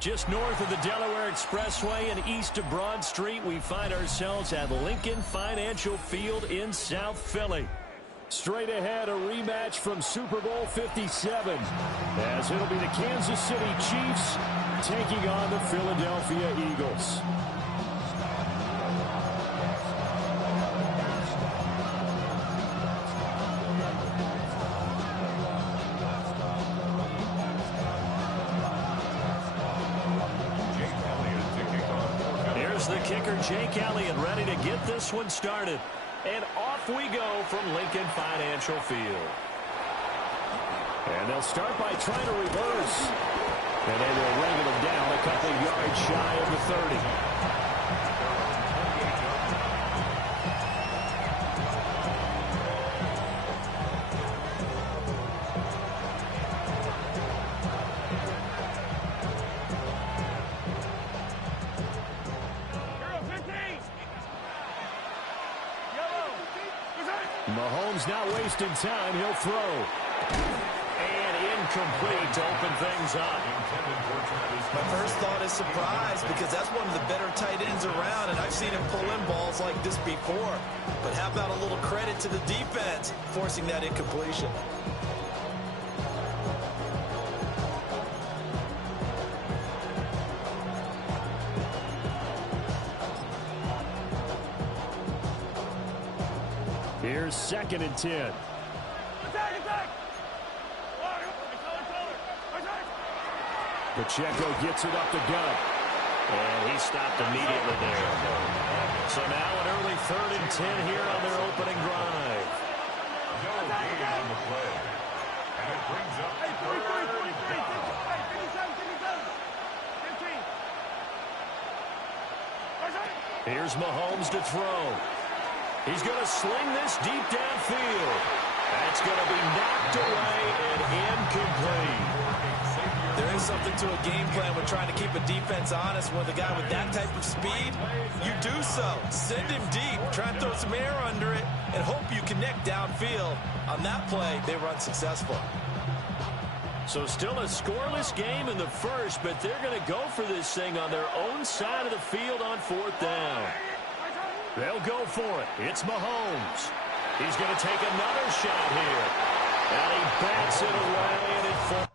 Just north of the Delaware Expressway and east of Broad Street, we find ourselves at Lincoln Financial Field in South Philly. Straight ahead, a rematch from Super Bowl 57, as it'll be the Kansas City Chiefs taking on the Philadelphia Eagles. The kicker, Jake Elliott, ready to get this one started. And off we go from Lincoln Financial Field. And they'll start by trying to reverse. And they will wrangle him down a couple yards shy of the 30. Mahomes not wasting time. He'll throw. And incomplete to open things up. My first thought is surprise, because that's one of the better tight ends around, and I've seen him pull in balls like this before. But how about a little credit to the defense forcing that incompletion? Here's 2nd and 10. Pacheco gets it up the gut. And he stopped immediately there. So now an early 3rd and 10 here on their opening drive. No gain on the play. And it brings up 3rd down. Here's Mahomes to throw. He's going to sling this deep downfield. That's going to be knocked away and incomplete. There is something to a game plan with trying to keep a defense honest. With a guy with that type of speed, you do so. Send him deep, try and throw some air under it, and hope you connect downfield. On that play, they were unsuccessful. So still a scoreless game in the first, but they're going to go for this thing on their own side of the field on 4th down. They'll go for it. It's Mahomes. He's going to take another shot here. And he bats it away, and it falls.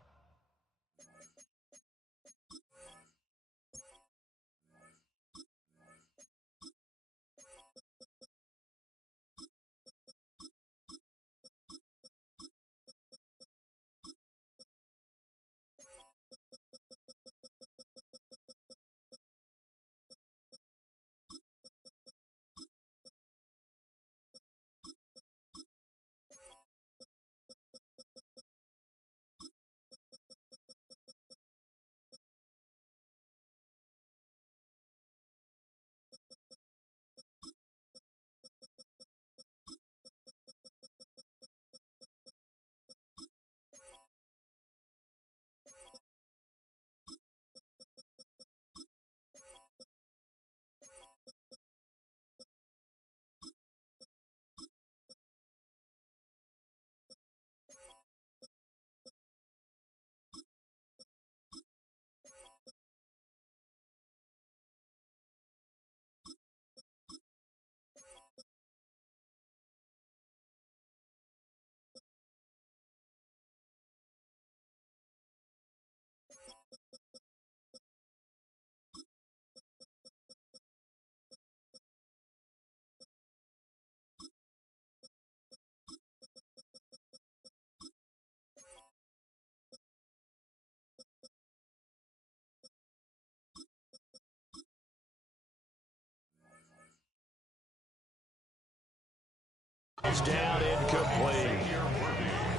Down incomplete.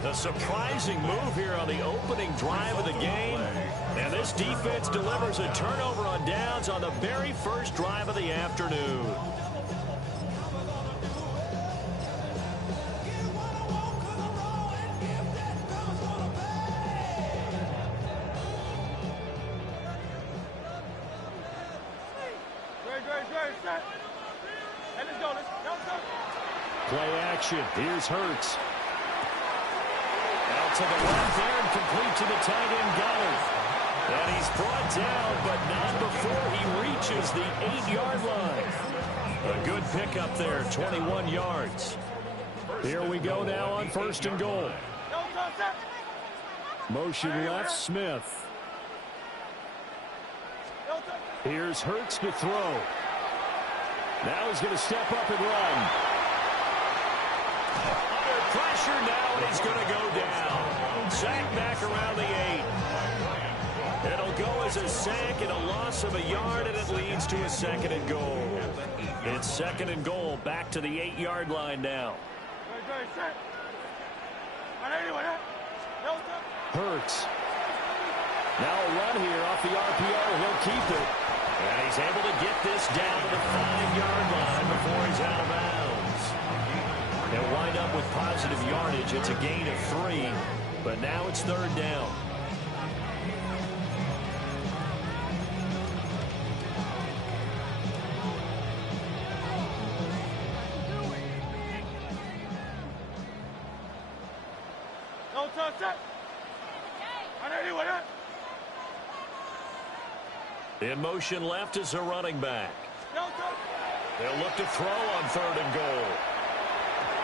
A surprising move here on the opening drive of the game. And this defense delivers a turnover on downs on the very first drive of the afternoon. Play action. Here's Hurts. Out to the left there and complete to the tight end Goddard. And he's brought down, but not before he reaches the 8-yard line. A good pickup there, 21 yards. Here we go now on 1st and goal. Motion left, Smith. Here's Hurts to throw. Now he's going to step up and run. Under pressure now, and he's going to go down. Sack back around the 8. It'll go as a sack and a loss of a yard, and it leads to a 2nd and goal. It's 2nd and goal, back to the 8-yard line now. Hurts. Now a run here off the RPO. He'll keep it. And he's able to get this down to the 5-yard line before he's out of bounds. They'll wind up with positive yardage. It's a gain of 3, but now it's 3rd down. In motion left is a running back. They'll look to throw on 3rd and goal.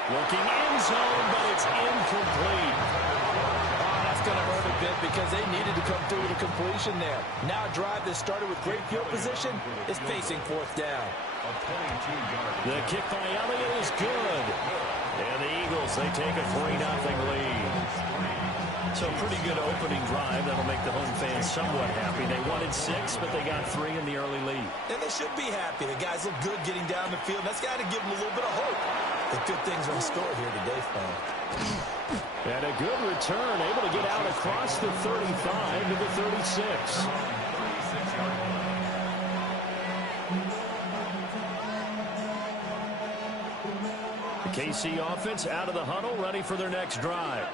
Looking end zone, but it's incomplete. Oh, that's going to hurt a bit because they needed to come through with a completion there. Now a drive that started with great field position is facing 4th down. The kick by Elliott is good. And the Eagles, they take a 3-0 lead. So a pretty good opening drive. That'll make the home fans somewhat happy. They wanted 6, but they got 3 in the early lead. And they should be happy. The guys look good getting down the field. That's got to give them a little bit of hope. The good things are in store here today, Frank. And a good return, able to get out across the 35 to the 36. The KC offense out of the huddle, ready for their next drive.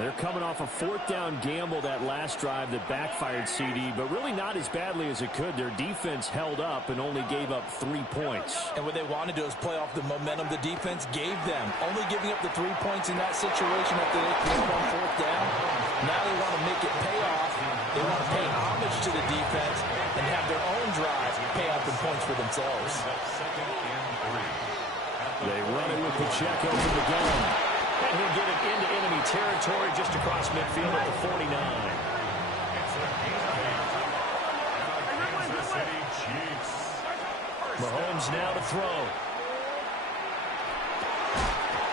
They're coming off a 4th down gamble that last drive that backfired, CD, but really not as badly as it could. Their defense held up and only gave up 3 points. And what they wanted to do is play off the momentum the defense gave them. Only giving up the 3 points in that situation after they came on 4th down. Now they want to make it pay off. They want to pay homage to the defense and have their own drive pay off in points for themselves. They run it with Pacheco from the gun. And he'll get it into enemy territory just across midfield at the 49. Mahomes now to throw.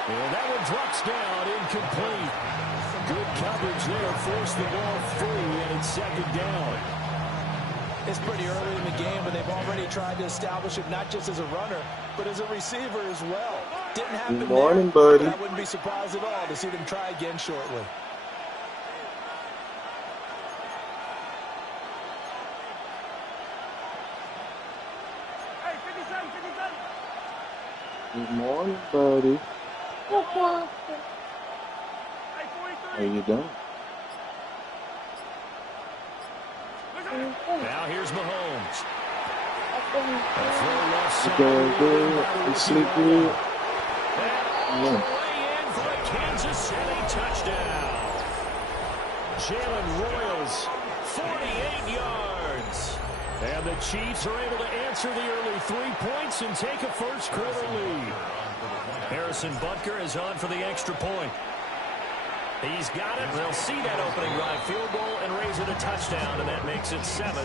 And that one drops down, incomplete. Good coverage there, forced the ball free, and it's 2nd down. It's pretty early in the game, but they've already tried to establish it not just as a runner, but as a receiver as well. Didn't happen Good morning, there, buddy. but I wouldn't be surprised at all to see them try again shortly. Good morning, buddy. How you doing? Now here's Mahomes. You doing good? You sleep good? Way in for a Kansas City touchdown. Jalen Royals, 48 yards. And the Chiefs are able to answer the early 3 points and take a first-quarter lead. Harrison Butker is on for the extra point. He's got it. They'll see that opening drive field goal and raise it a touchdown, and that makes it 7-3.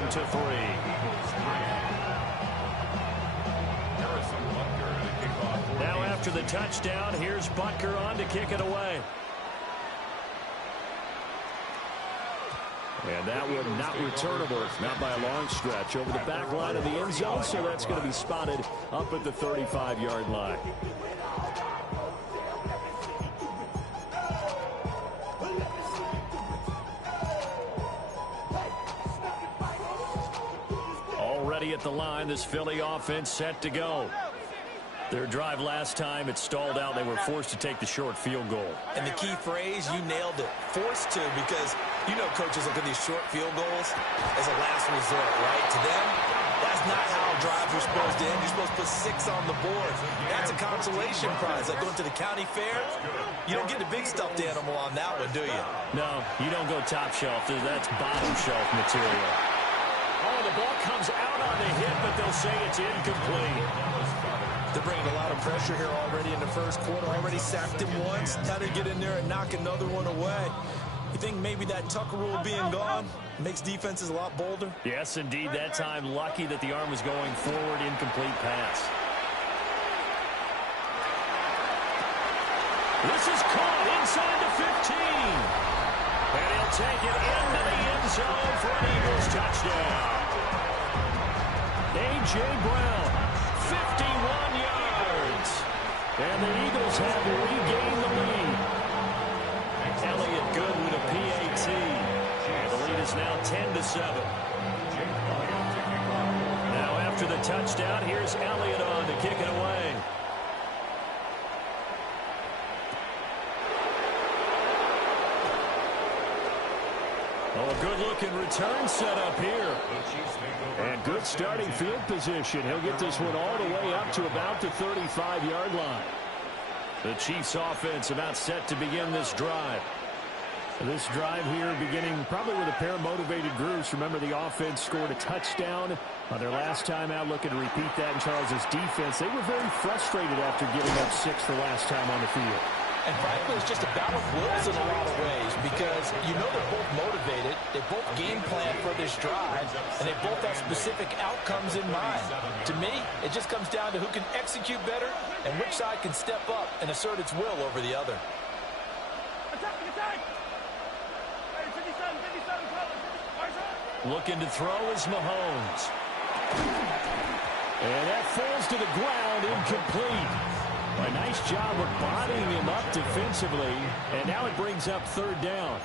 Now after the touchdown, here's Butker on to kick it away. And that one not returnable, not by a long stretch, over the back line of the end zone, so that's going to be spotted up at the 35-yard line. Already at the line, this Philly offense set to go. Their drive last time, it stalled out. They were forced to take the short field goal. And the key phrase, you nailed it. Forced to, because you know coaches look at these short field goals as a last resort, right? To them, that's not how drives are supposed to end. You're supposed to put 6 on the board. That's a consolation prize. Like going to the county fair, you don't get a big stuffed animal on that one, do you? No, you don't go top shelf. That's bottom shelf material. Oh, the ball comes out on the hit, but they'll say it's incomplete. They're bringing a lot of pressure here already in the first quarter. Already sacked him once. Now they get in there and knock another one away. You think maybe that Tucker rule being gone makes defenses a lot bolder? Yes, indeed. That time, lucky that the arm was going forward. Incomplete pass. This is caught inside the 15. And he'll take it into the end zone for an Eagles touchdown. A.J. Brown, 51 yards. And the Eagles have regained the lead. Elliott good with a PAT. And the lead is now 10-7. Now after the touchdown, here's Elliott on to kick it away. Oh, a good-looking return set up here. And good starting field position. He'll get this one all the way up to about the 35-yard line. The Chiefs offense about set to begin this drive. This drive here beginning probably with a pair of motivated groups. Remember, the offense scored a touchdown on their last time out. Looking to repeat that in Charles's defense. They were very frustrated after giving up 6 the last time on the field. And frankly, it's just a battle of wills in a lot of ways because you know they're both motivated. They both game plan for this drive, and they both have specific outcomes in mind. To me, it just comes down to who can execute better and which side can step up and assert its will over the other. Looking to throw is Mahomes. And that falls to the ground, incomplete. A nice job of bodying him up defensively. And now it brings up third down.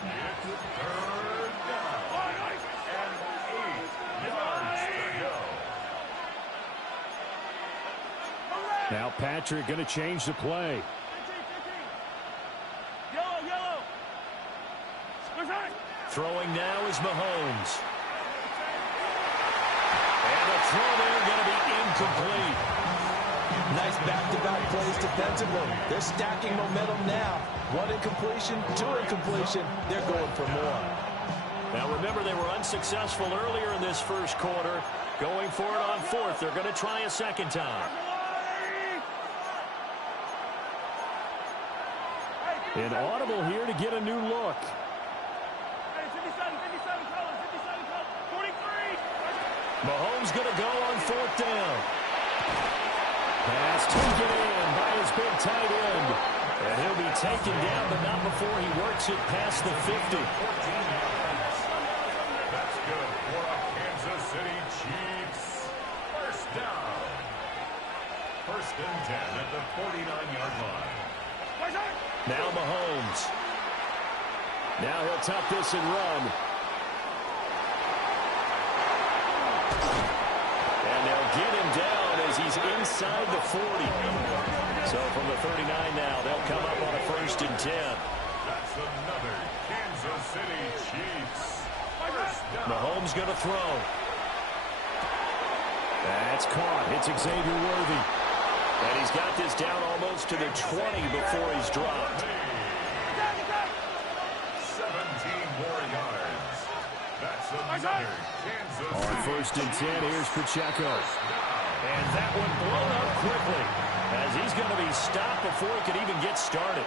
Now Patrick going to change the play. Throwing now is Mahomes. And the throw there going to be incomplete. Nice back-to-back plays defensively. They're stacking momentum now. 1 incompletion, 2 incompletion. They're going for more. Now remember, they were unsuccessful earlier in this first quarter. Going for it on 4th. They're going to try a second time. An audible here to get a new look. Mahomes going to go on 4th down. Pass taken in by his big tight end. And he'll be taken down, but not before he works it past the 50. That's good for the Kansas City Chiefs. First down. 1st and 10 at the 49-yard line. Now Mahomes. Now he'll tuck this and run. And they'll get him down as he's inside the 40. So from the 39 now, they'll come up on a 1st and 10. That's another Kansas City Chiefs. First down. Mahomes going to throw. That's caught. It's Xavier Worthy. And he's got this down almost to the 20 before he's dropped. 17 more yards. That's another Kansas On City 1st and 10, here's Pacheco. And that one blown up quickly as he's going to be stopped before he could even get started.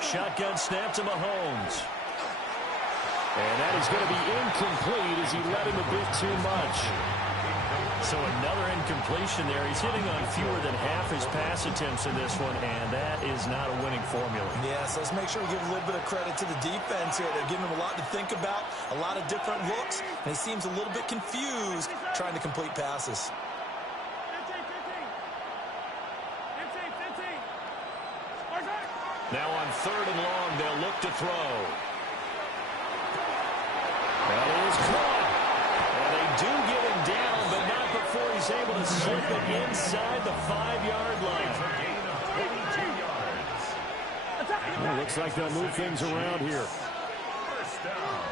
Shotgun snap to Mahomes. And that is going to be incomplete as he let him a bit too much. So another incompletion there. He's hitting on fewer than half his pass attempts in this one, and that is not a winning formula. Yes, let's make sure we give a little bit of credit to the defense here. They're giving him a lot to think about, a lot of different looks, and he seems a little bit confused trying to complete passes. Now on 3rd and long, they'll look to throw. That is caught. And they do get him down, but not before he's able to slip it inside the 5-yard line. Well, looks like they'll move things around here. First down.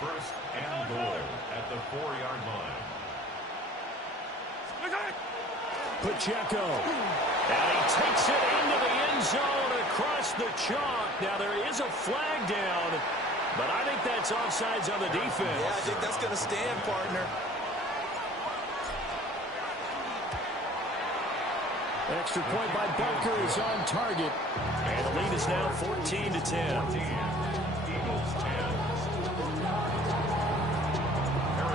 First and goal at the 4-yard line. Pacheco. And he takes it into the end zone across the chalk. Now there is a flag down, but I think that's offsides on the defense. Yeah, I think that's going to stand, partner. Extra point by Butker is on target. And the lead is now 14-10.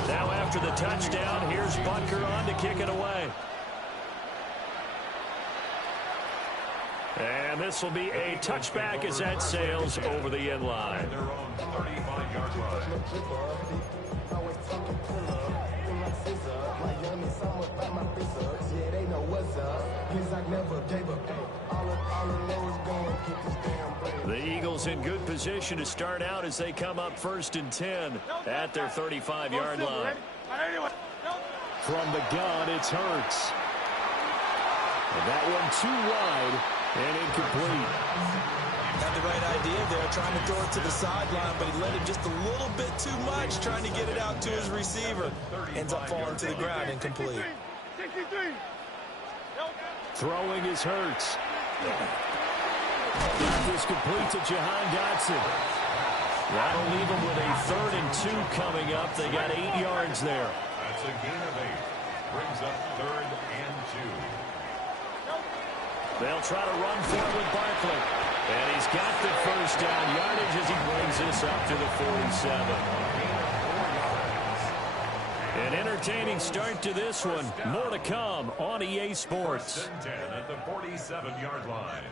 Now after the touchdown, here's Butker on to kick it away. And this will be a touchback as that sails over the end line. Their own 35-yard line. The Eagles in good position to start out as they come up 1st and 10 at their 35-yard line. From the gun, it's Hurts. And that one too wide and incomplete. Had the right idea there, trying to throw it to the sideline, but he let it just a little bit too much, trying to get it out to his receiver. Ends up falling to the ground, incomplete. Throwing is Hurts. Got this complete to Jahan Dotson. That'll leave them with a 3rd and 2 coming up. They got 8 yards there. That's a gain of 8. Brings up 3rd and 2. They'll try to run for it with Barkley. And he's got the first down yardage as he brings this up to the 47. An entertaining start to this one. More to come on EA Sports. 1st and 10 at the 47-yard line.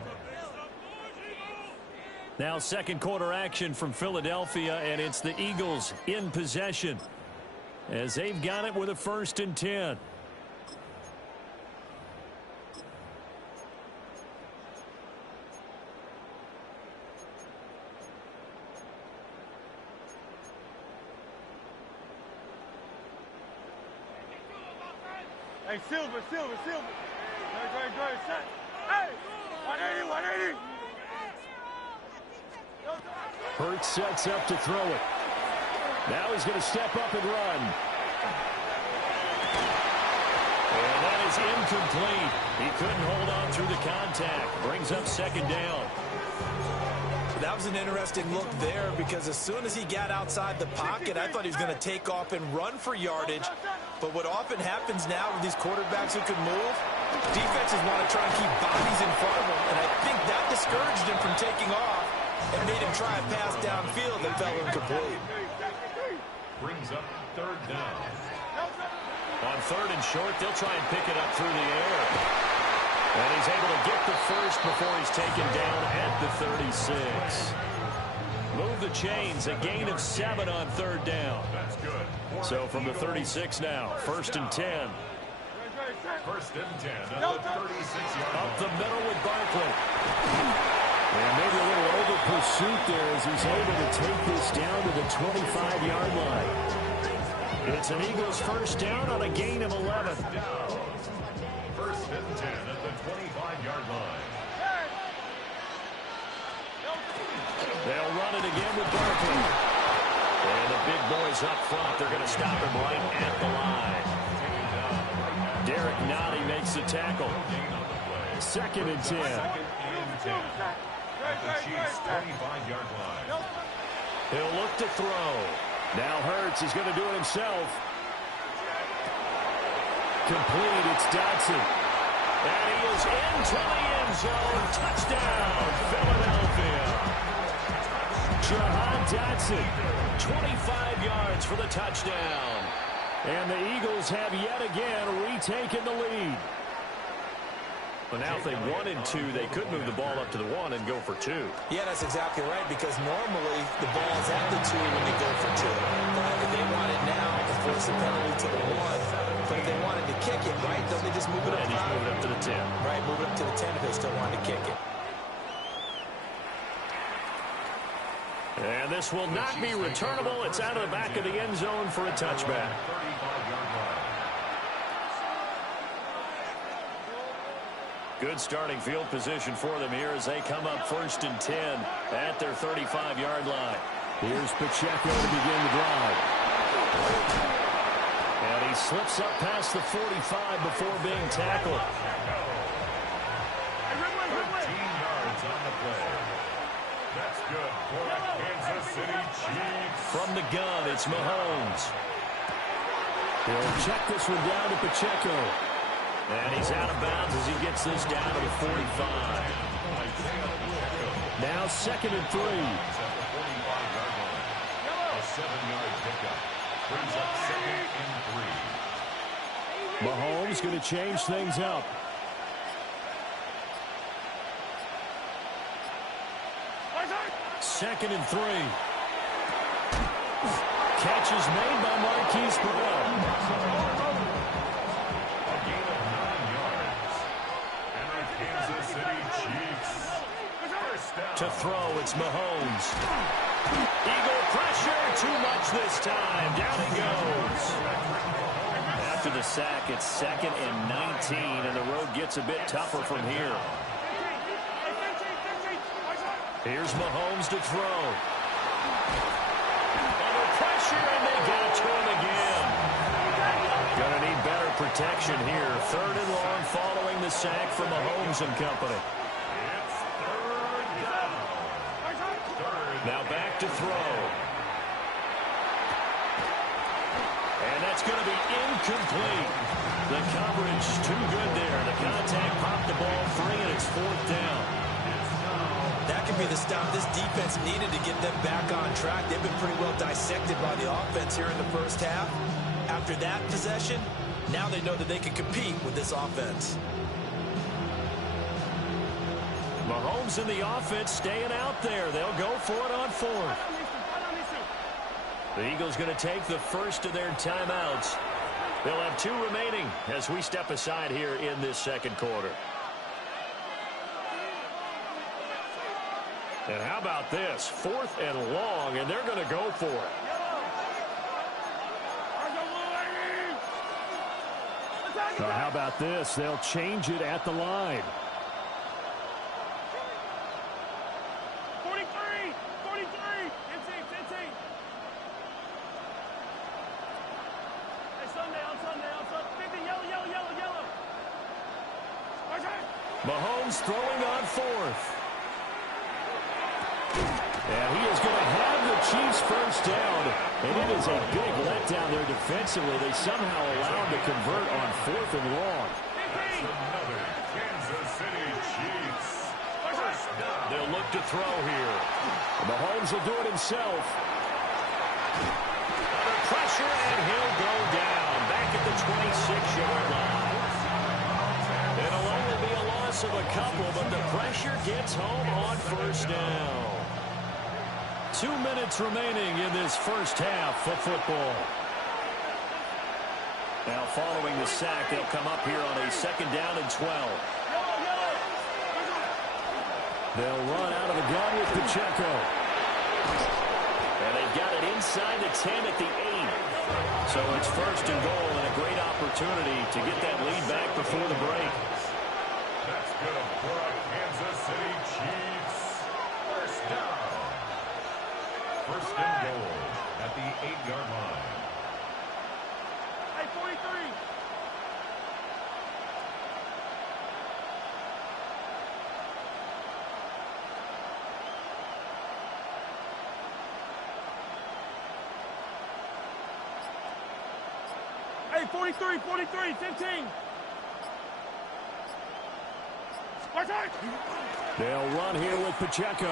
Now second quarter action from Philadelphia, and it's the Eagles in possession as they've got it with a 1st and 10. Hey, Silver. Great, set. Hey, 180. Hurts sets up to throw it. Now he's going to step up and run. And that is incomplete. He couldn't hold on through the contact. Brings up 2nd down. That was an interesting look there because as soon as he got outside the pocket, I thought he was going to take off and run for yardage. But what often happens now with these quarterbacks who can move, defenses want to try and keep bodies in front of them. And I think that discouraged him from taking off and made him try a pass downfield that fell incomplete. Brings up 3rd down. On 3rd and short, they'll try and pick it up through the air. And he's able to get the first before he's taken down at the 36. Move the chains, a gain of 7 on 3rd down. That's good. So from the 36 now, 1st and 10. 1st and 10 at the 36-yard line. Up the middle with Barkley. And maybe a little over pursuit there as he's able to take this down to the 25-yard line. It's an Eagles 1st down on a gain of 11. 1st and 10 at the 25-yard line. They'll run it again with Barkley. And the big boys up front, they're going to stop him right at the line. Derek Nottie makes the tackle. 2nd and 10. 2nd and 10 at the Chiefs' 25-yard line. He'll look to throw. Now Hurts is going to do it himself. Complete, it's Dotson. And he is into the end zone. Touchdown, Philadelphia. Jahan Dotson, 25 yards for the touchdown. And the Eagles have yet again retaken the lead. But now if they wanted to, they could move the ball up to the 1 and go for 2. Yeah, that's exactly right, because normally the ball is at the 2 when they go for 2. But if they want it now, of course, the penalty to the 1. But if they wanted to kick it, right, don't they just move it up? And he's moving up to the 10. Right, move it up to the 10 if they still wanted to kick it. And this will not be returnable. It's out of the back of the end zone for a touchback. 35-yard line. Good starting field position for them here as they come up 1st and 10 at their 35-yard line. Here's Pacheco to begin the drive. And he slips up past the 45 before being tackled. 13 yards on the play. That's good for the Kansas City Chiefs. From the gun, it's Mahomes. He'll check this one down to Pacheco. And he's out of bounds as he gets this down to the 45. Now 2nd and 3. A 7-yard pickup. Brings up 2nd and 3. Mahomes going to change things up. Second and 3. Catch is made by Marquise Brown. A gain of 9 yards. And the Kansas City Chiefs. First down. To throw, it's Mahomes. Eagle pressure, too much this time. Down he goes. After the sack, it's 2nd and 19, and the road gets a bit tougher from here. Here's Mahomes to throw. Under pressure, and they got to him again. Gonna need better protection here. 3rd and long following the sack from Mahomes and company. It's 3rd down. Now back to throw. And that's going to be incomplete. The coverage too good there. The contact popped the ball free, and it's 4th down. That could be the stop this defense needed to get them back on track. They've been pretty well dissected by the offense here in the first half. After that possession, now they know that they can compete with this offense. Mahomes and the offense staying out there. They'll go for it on 4th. The Eagles going to take the first of their timeouts. They'll have 2 remaining as we step aside here in this 2nd quarter. And how about this? 4th and long, and they're going to go for it. Now, how about this? They'll change it at the line. 43, 43, insane. Hey, Sunday, 50, yellow. Mahomes throwing on 4th. And he is going to have the Chiefs first down. And it is a big letdown there defensively. They somehow allowed to convert on 4th and long. That's another Kansas City Chiefs. First down. They'll look to throw here. Mahomes will do it himself. Under pressure, and he'll go down. Back at the 26-yard line. It'll only be a loss of a couple, but the pressure gets home on first down. 2 minutes remaining in this first half of football. Now following the sack, they'll come up here on a 2nd down and 12. They'll run out of the gun with Pacheco. And they've got it inside the 10 at the 8. So it's 1st and goal and a great opportunity to get that lead back before the break. That's good for the Kansas City Chiefs. First down. 1st and goal at the 8-yard line. Hey, 43. Hey, 43, 15. They'll run here with Pacheco.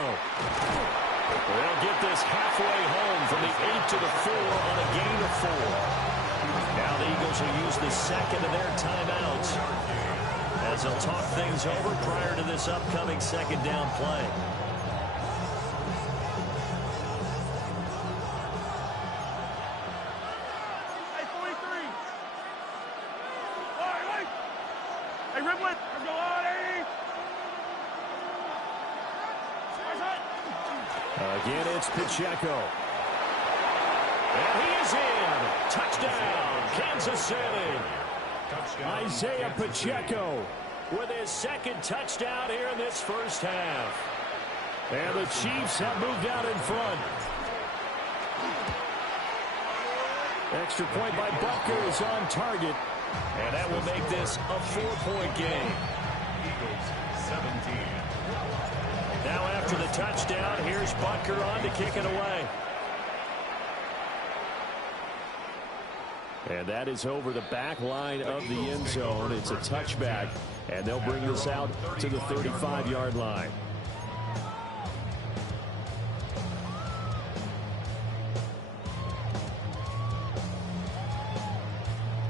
They'll get this halfway home from the 8 to the 4 on a gain of 4. Now the Eagles will use the 2nd of their timeouts as they'll talk things over prior to this upcoming 2nd down play. Hey, 43. Wait. Hey, Ripley. Let's go on, 80. Again, it's Pacheco. And he is in. Touchdown, Kansas City. Touchdown. Isaiah Pacheco with his 2nd touchdown here in this first half. And the Chiefs have moved out in front. Extra point by Butker is on target. And that will make this a 4-point game. Eagles 17. Now after the touchdown, here's Butker on to kick it away. And that is over the back line of the end zone. It's a touchback, and they'll bring this out to the 35-yard line.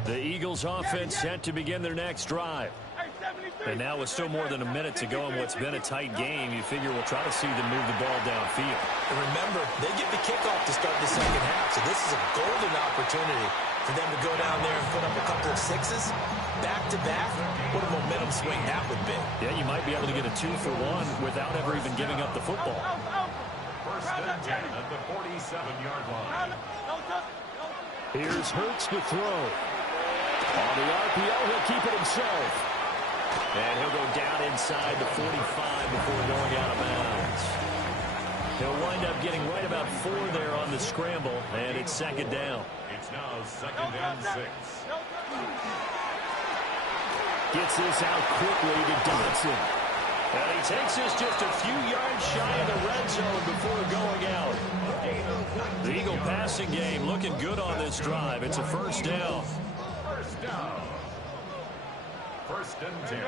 The Eagles offense set to begin their next drive. And now with still more than a minute to go in what's been a tight game, you figure we'll try to see them move the ball downfield. And remember, they get the kickoff to start the second half, so this is a golden opportunity for them to go down there and put up a couple of sixes back-to-back. What a momentum swing that would be. Yeah, you might be able to get a 2-for-1 without ever even giving up the football. First and 10 at the 47-yard line. Here's Hurts to throw. On the RPO, he'll keep it himself. And he'll go down inside the 45 before going out of bounds. He'll wind up getting right about 4 there on the scramble, and it's second down. It's now second and 6. Gets this out quickly to Dodson. And he takes this just a few yards shy of the red zone before going out. The Eagle passing game looking good on this drive. It's a first down. First down. First and 10 at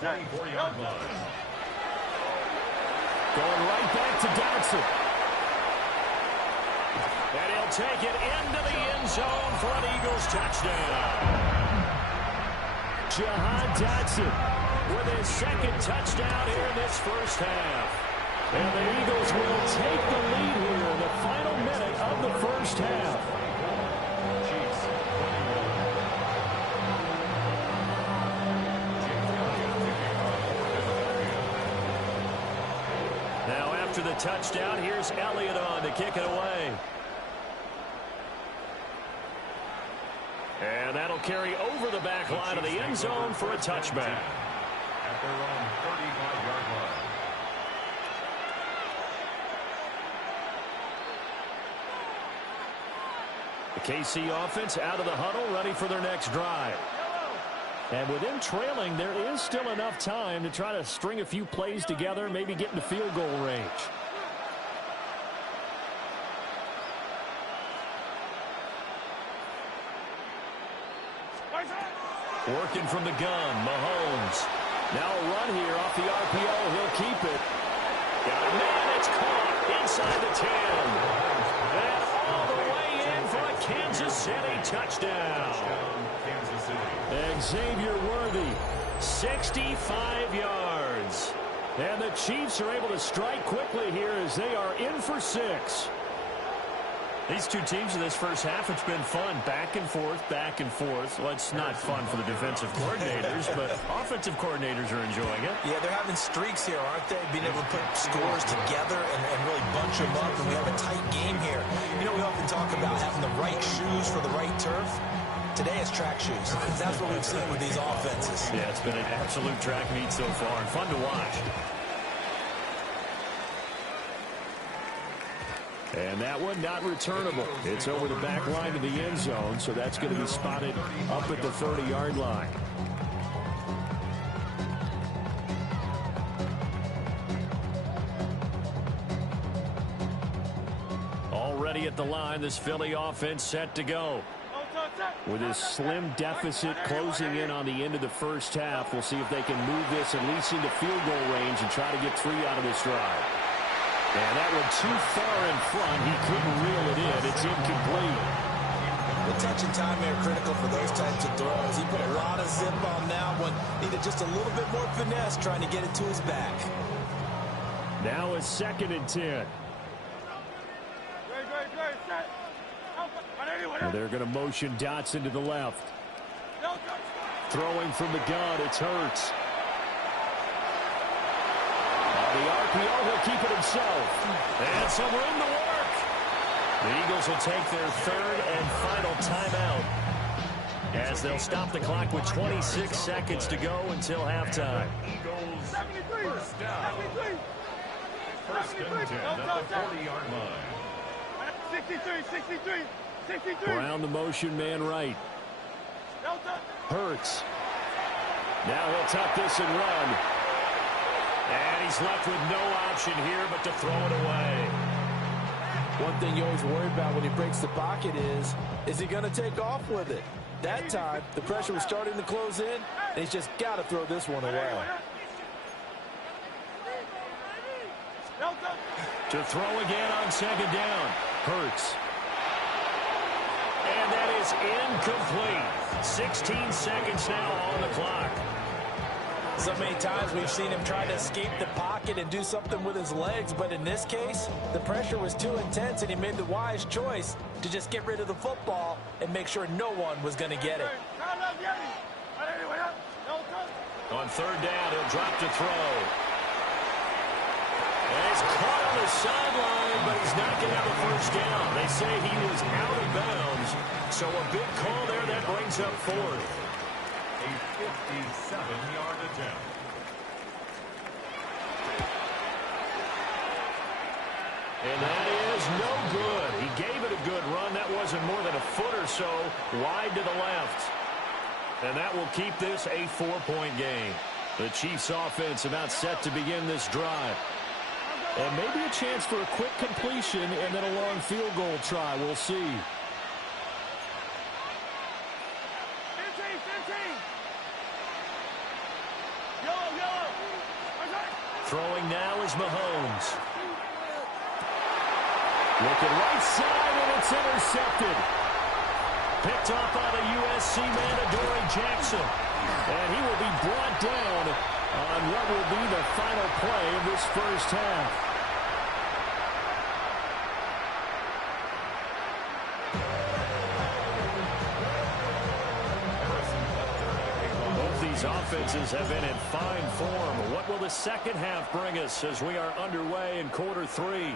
the 24-yard line. Going right back to Dodson. And he'll take it into the end zone for an Eagles touchdown. Jahan Dotson with his second touchdown here in this first half. And the Eagles will take the lead here in the final minute of the first half. Now after the touchdown, here's Elliott on to kick it away. And that'll carry over the back line of the end zone for a touchback. At their own 35-yard line. The KC offense out of the huddle, ready for their next drive. And with them trailing, there is still enough time to try to string a few plays together, maybe get into field goal range. Working from the gun, Mahomes. Now a run here off the RPO. He'll keep it. Got a man. It's caught inside the 10. And all the way in for a Kansas City touchdown. Kansas City. Xavier Worthy, 65 yards. And the Chiefs are able to strike quickly here as they are in for 6. These two teams in this first half, it's been fun. Back and forth, back and forth. Well, it's not fun for the defensive coordinators, but offensive coordinators are enjoying it. Yeah, they're having streaks here, aren't they? Being able to put scores together and really bunch them up, and we have a tight game here. You know, we often talk about having the right shoes for the right turf. Today it's track shoes. That's what we've seen with these offenses. Yeah, it's been an absolute track meet so far, and fun to watch. And that one not returnable. It's over the back line of the end zone, so that's going to be spotted up at the 30-yard line. Already at the line, this Philly offense set to go. With his slim deficit closing in on the end of the first half, we'll see if they can move this at least into field goal range and try to get 3 out of this drive. And that one too far in front. He couldn't reel it in. It's incomplete. The touch and time here critical for those types of throws. He put a lot of zip on that one. Needed just a little bit more finesse trying to get it to his back. Now a 2nd and 10. And they're going to motion Dotson to the left. Throwing from the gun, it's Hurts. The RPO, he'll keep it himself. And some room to work. The Eagles will take their 3rd and final timeout as they'll stop the clock with 26 seconds to go until halftime. Eagles first down. First and 10 at the 40-yard line. 63, 63, Brown the motion man right. Hurts. Now he'll tuck this and run. And he's left with no option here but to throw it away. One thing you always worry about when he breaks the pocket is he going to take off with it? That time, the pressure was starting to close in, and he's just got to throw this one away. To throw again on second down. Hurts. And that is incomplete. 16 seconds now on the clock. So many times we've seen him try to escape the pocket and do something with his legs, but in this case, the pressure was too intense, and he made the wise choice to just get rid of the football and make sure no one was going to get it. On third down, he'll drop to throw. And he's caught on the sideline, but he's not going to have a first down. They say he was out of bounds, so a big call there that brings up fourth. A 57-yard attempt. And that is no good. He gave it a good run. That wasn't more than a foot or so wide to the left. And that will keep this a 4-point game. The Chiefs offense about set to begin this drive. And maybe a chance for a quick completion and then a long field goal try. We'll see. Throwing now is Mahomes. Looking right side, and it's intercepted. Picked off by the USC man, Adoree Jackson. And he will be brought down on what will be the final play of this first half. Both these offenses have been in fine form. What will the second half bring us as we are underway in quarter three?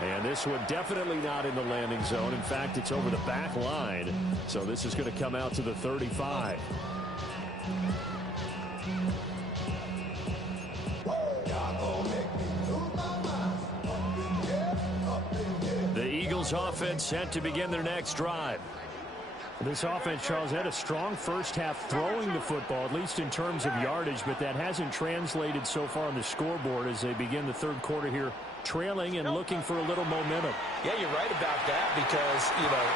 And this one definitely not in the landing zone. In fact, it's over the back line. So this is going to come out to the 35. The Eagles offense set to begin their next drive. This offense, Charles, had a strong first half throwing the football, at least in terms of yardage, but that hasn't translated so far on the scoreboard as they begin the third quarter here, trailing and looking for a little momentum. Yeah, you're right about that because,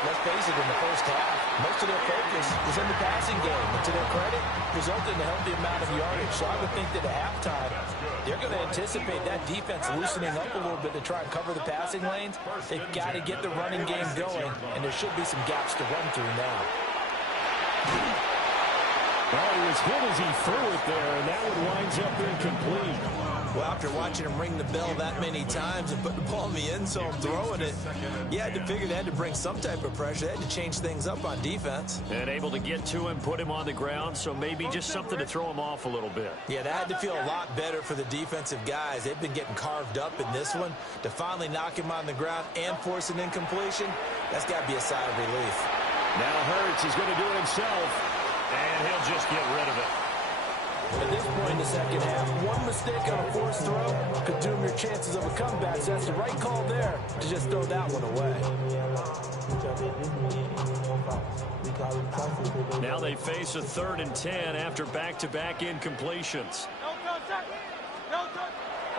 let's face it, in the first half, most of their focus was in the passing game. And to their credit, resulted in a healthy amount of yardage. So I would think that at halftime, they're going to anticipate that defense loosening up a little bit to try and cover the passing lanes. They've got to get the running game going, and there should be some gaps to run through now. Well, he was hit as he threw it there, and that one winds up incomplete. Well, after watching him ring the bell that many times and put the ball in the end zone throwing it, you had to figure they had to bring some type of pressure. They had to change things up on defense. And able to get to him, put him on the ground, so maybe just something to throw him off a little bit. Yeah, that had to feel a lot better for the defensive guys. They've been getting carved up in this one. To finally knock him on the ground and force an incompletion, that's got to be a sigh of relief. Now Hurts is going to do it himself, and he'll just get rid of it. At this point in the second half, one mistake on a forced throw could doom your chances of a comeback. So that's the right call there to just throw that one away. Now they face a 3rd and 10 after back-to-back incompletions.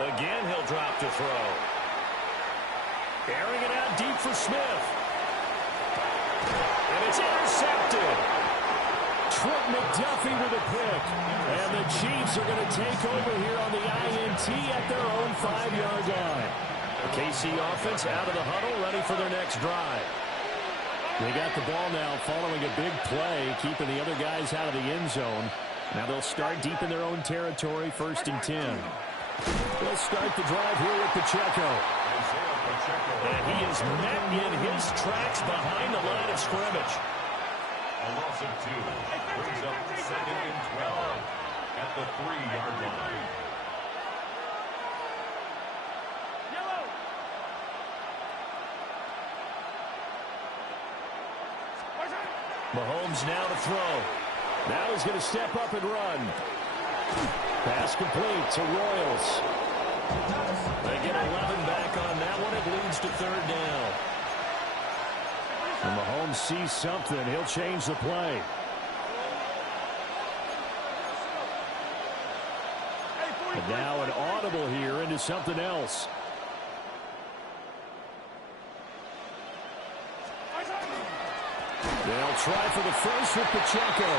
Again, he'll drop to throw. Airing it out deep for Smith. And it's intercepted. Trent McDuffie with a pick. And the Chiefs are going to take over here on the INT at their own 5-yard line. The KC offense out of the huddle, ready for their next drive. They got the ball now following a big play, keeping the other guys out of the end zone. Now they'll start deep in their own territory, 1st and 10. They'll start the drive here with Pacheco. And he is met in his tracks behind the line of scrimmage. A loss of 2 brings up 2nd and 12 at the 3-yard line. Mahomes now to throw. Now he's going to step up and run. Pass complete to Royals. They get 11 back on that one. It leads to 3rd down. And Mahomes sees something. He'll change the play. And now an audible here into something else. They'll try for the first with Pacheco.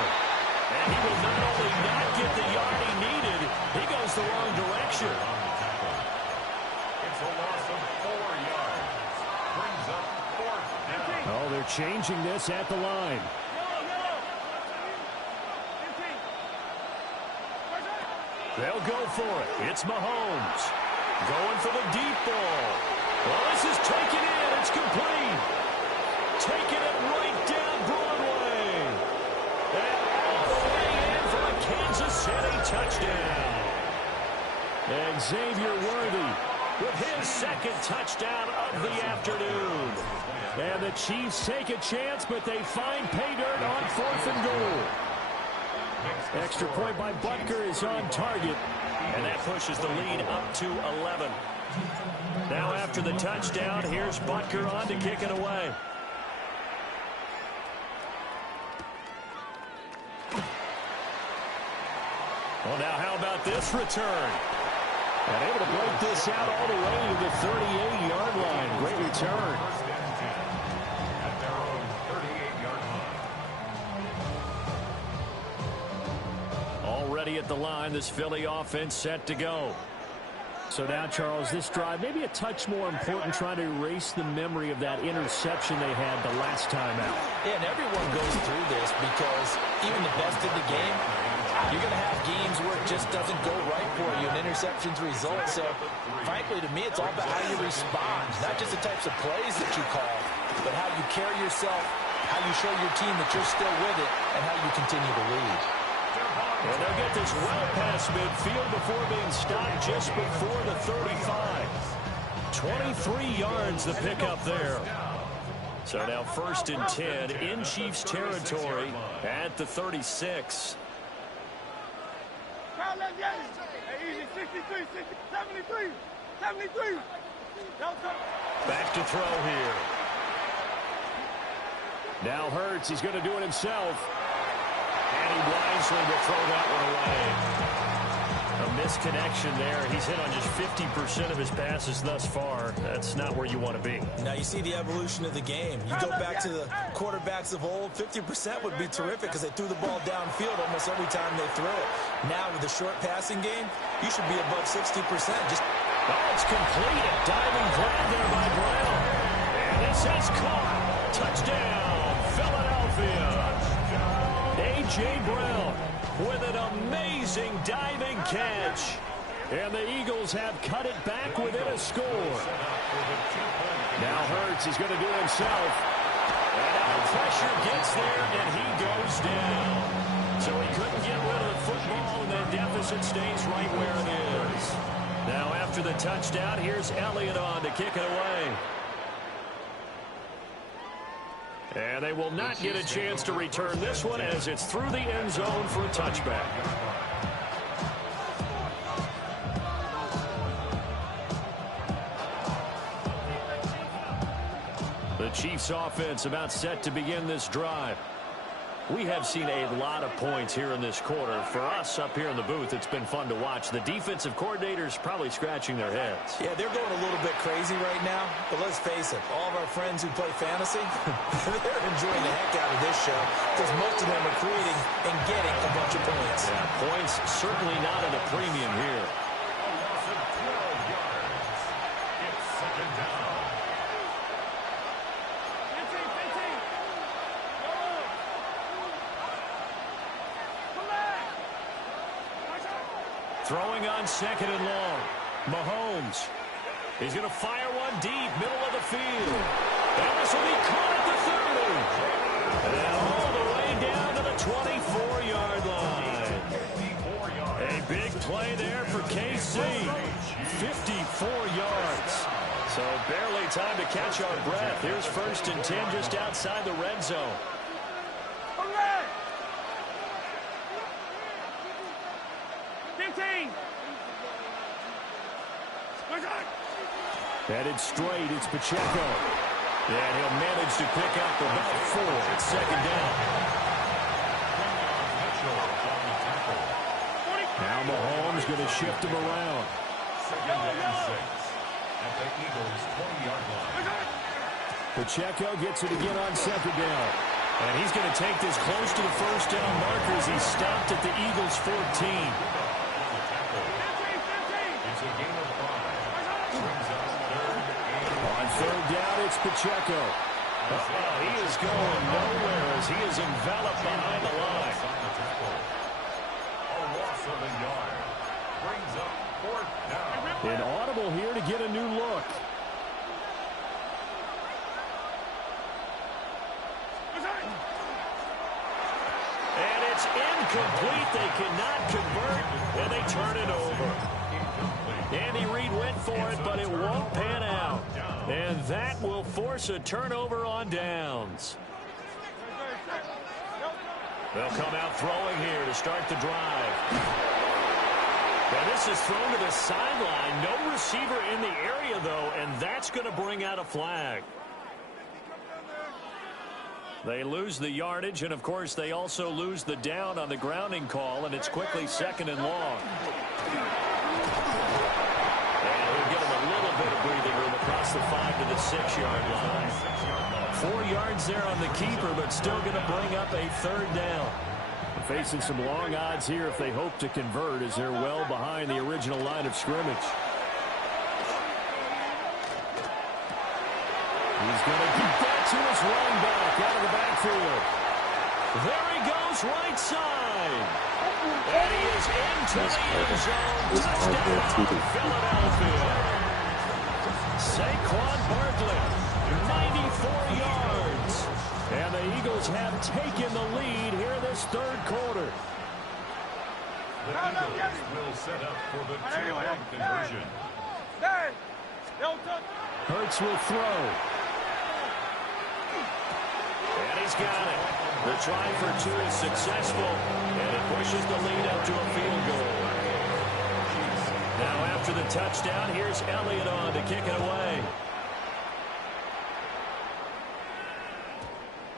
And he will not only not get the yard he needed, he goes the wrong direction. It's a loss of 4 yards. Brings up 4th down. Oh, they're changing this at the line. They'll go for it. It's Mahomes. Going for the deep ball. Well, this is taken in. It's complete. Taking it right down Broadway. And all the way in for a Kansas City touchdown. And Xavier Worthy with his second touchdown of the afternoon. And the Chiefs take a chance, but they find pay dirt on 4th and goal. Extra point by Butker is on target. And that pushes the lead up to 11. Now after the touchdown, here's Butker on to kick it away. Well, now how about this return? And able to break this out all the way to the 38-yard line. Great return. At their own 38-yard line. Already at the line, this Philly offense set to go. So now, Charles, this drive maybe a touch more important, trying to erase the memory of that interception they had the last time out. Yeah, and everyone goes through this because even the best in the game, you're going to have games where it just doesn't go right for you, and interceptions result. So, frankly, to me, it's all about how you respond, not just the types of plays that you call, but how you carry yourself, how you show your team that you're still with it, and how you continue to lead. And they'll get this well past midfield before being stopped just before the 35. 23 yards the pickup there. So now 1st and 10 in Chiefs territory at the 36. Easy, 63, 73, 73. Back to throw here. Now Hurts, he's going to do it himself. And he wisely will throw that one away. A misconnection there. He's hit on just 50% of his passes thus far. That's not where you want to be. Now you see the evolution of the game. You go back to the quarterbacks of old, 50% would be terrific because they threw the ball downfield almost every time they threw it. Now with the short passing game, you should be above 60%. It's complete. A diving grab there by Brown. And this is caught. Touchdown, Philadelphia. A.J. Brown with an amazing diving catch. And the Eagles have cut it back within a score. Now Hurts is going to do it himself. And now pressure gets there, and he goes down. So he couldn't get rid of the football, and the deficit stays right where it is. Now after the touchdown, here's Elliott on to kick it away. And they will not get a chance to return this one as it's through the end zone for a touchback. The Chiefs offense about set to begin this drive. We have seen a lot of points here in this quarter. For us up here in the booth, it's been fun to watch. The defensive coordinators probably scratching their heads. Yeah, they're going a little bit crazy right now. But let's face it, all of our friends who play fantasy, they're enjoying the heck out of this show because most of them are creating and getting a bunch of points. Yeah, points certainly not at a premium here. A loss of 12 yards. It's 2nd down. 15. Throwing on 2nd and long. Mahomes. He's going to fire one deep, middle of the field. And this will be caught at the 30. And all the way down to the 24-yard line. A big play there for KC. 54 yards. So barely time to catch our breath. Here's 1st and 10 just outside the red zone. Hooray! 15. Headed straight, it's Pacheco. And he'll manage to pick up about 4. It's second down. Now Mahomes going to shift him around. Second and 6 at the Eagles' 20-yard line. Pacheco gets it again on second down. And he's going to take this close to the first down marker as he's stopped at the Eagles' 14. It's a gain of 5. Brings up third and On third down, it's Pacheco. He is going nowhere as he is enveloped behind the line. a loss of a yard. Brings up fourth down. An audible here to get a new look. And it's incomplete. They cannot convert, and they turn it over. Andy Reid went for it, but it won't pan out. And that will force a turnover on downs. They'll come out throwing here to start the drive. And this is thrown to the sideline. No receiver in the area, though, and that's going to bring out a flag. They lose the yardage, and, of course, they also lose the down on the grounding call, and it's quickly second and long. And we'll give them a little bit of breathing room across the 5 to the 6-yard line. 4 yards there on the keeper, but still going to bring up a third down. They're facing some long odds here if they hope to convert, as they're well behind the original line of scrimmage. He's going to get that to his running back out of the backfield. There he goes, right side. And he is into the end zone. Touchdown, Philadelphia. Saquon Barkley, 94 yards. And the Eagles have taken the lead here this third quarter. The Eagles will set up for the two-point conversion. Hurts will throw. And he's got it. The try for 2 is successful, and it pushes the lead up to a field goal. Now after the touchdown, here's Elliott on to kick it away.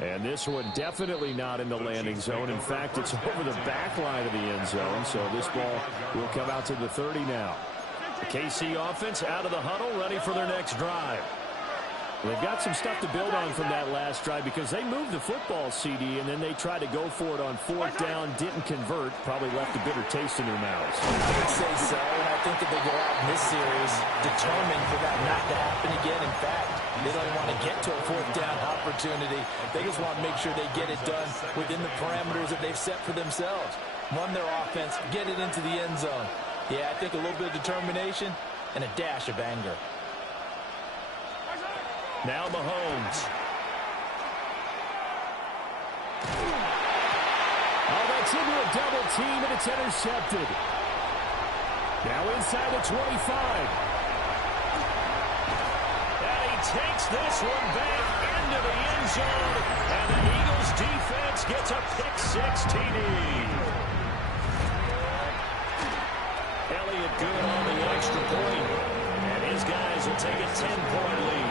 And this one definitely not in the landing zone. In fact, it's over the back line of the end zone, so this ball will come out to the 30 now. The KC offense out of the huddle, ready for their next drive. They've got some stuff to build on from that last drive because they moved the football, CD, and then they tried to go for it on fourth down, didn't convert, probably left a bitter taste in their mouths. I would say so, and I think that they go out in this series determined for that not to happen again. In fact, they don't want to get to a fourth down opportunity. They just want to make sure they get it done within the parameters that they've set for themselves. Run their offense, get it into the end zone. Yeah, I think a little bit of determination and a dash of anger. Now Mahomes. Oh, that's into a double team, and it's intercepted. Now inside the 25. And he takes this one back into the end zone. And the Eagles defense gets a pick-6 TD. Elliott good on the extra point. And his guys will take a 10-point lead.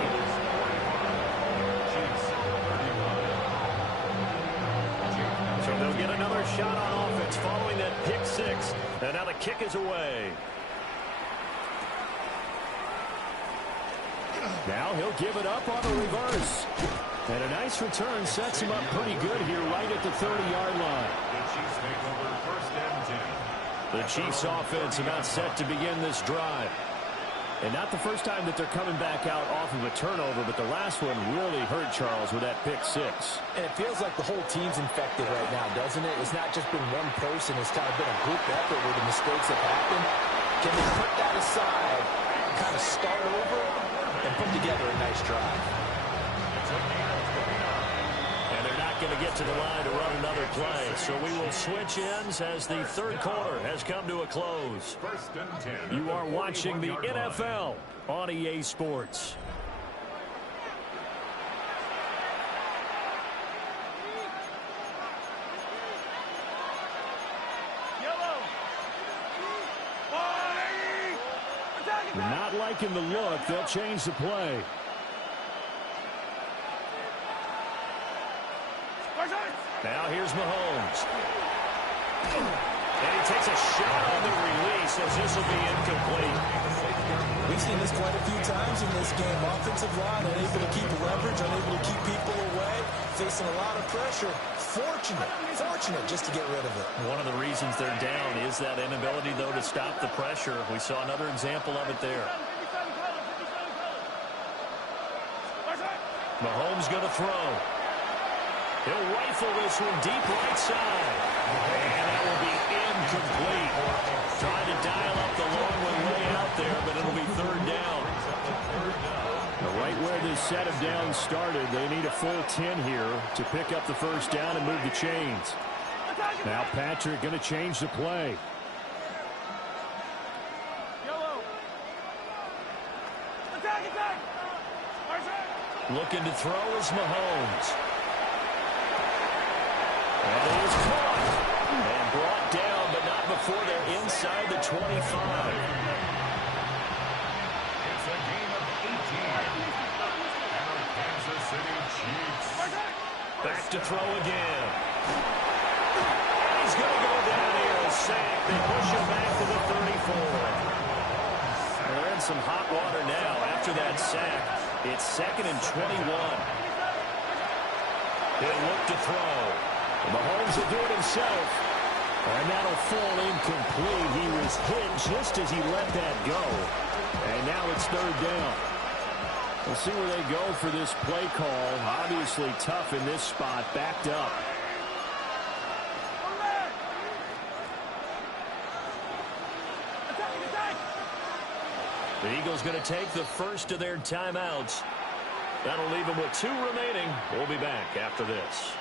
So they'll get another shot on offense following that pick-6. And now the kick is away. Now he'll give it up on a reverse. And a nice return sets him up pretty good here right at the 30-yard line. The Chiefs take over first and 10. The Chiefs offense about set to begin this drive. And not the first time that they're coming back out off of a turnover, but the last one really hurt Charles with that pick-6. And it feels like the whole team's infected right now, doesn't it? It's not just been one person. It's kind of been a group effort where the mistakes have happened. Can they put that aside, kind of start over, and put together a nice drive? And they're not going to get to the line to run another play. So we will switch ends as the third quarter has come to a close. First and 10. You are watching the NFL on EA Sports. Not liking the look. They'll change the play. Now here's Mahomes. And he takes a shot on the release as this will be incomplete. We've seen this quite a few times in this game. Offensive line unable to keep leverage, unable to keep people away, facing a lot of pressure. Fortunate just to get rid of it. One of the reasons they're down is that inability, though, to stop the pressure. We saw another example of it there. Mahomes going to throw. He'll rifle this one deep right side. And that will be incomplete. Trying to dial up the long one way out there, but it'll be third down. Right where this set of downs started, they need a full 10 here to pick up the first down and move the chains. Now Patrick going to change the play. Looking to throw is Mahomes. And he is caught and brought down, but not before they're inside the 25. It's a gain of 18. And our Kansas City Chiefs. Back to throw again. And he's going to go down here, a sack. They push him back to the 34. They're in some hot water now after that sack. It's 2nd and 21. He'll look to throw. Mahomes will do it himself. And that'll fall incomplete. He was hit just as he let that go. And now it's third down. We'll see where they go for this play call. Obviously tough in this spot, backed up. The Eagles going to take the first of their timeouts. That'll leave them with 2 remaining. We'll be back after this.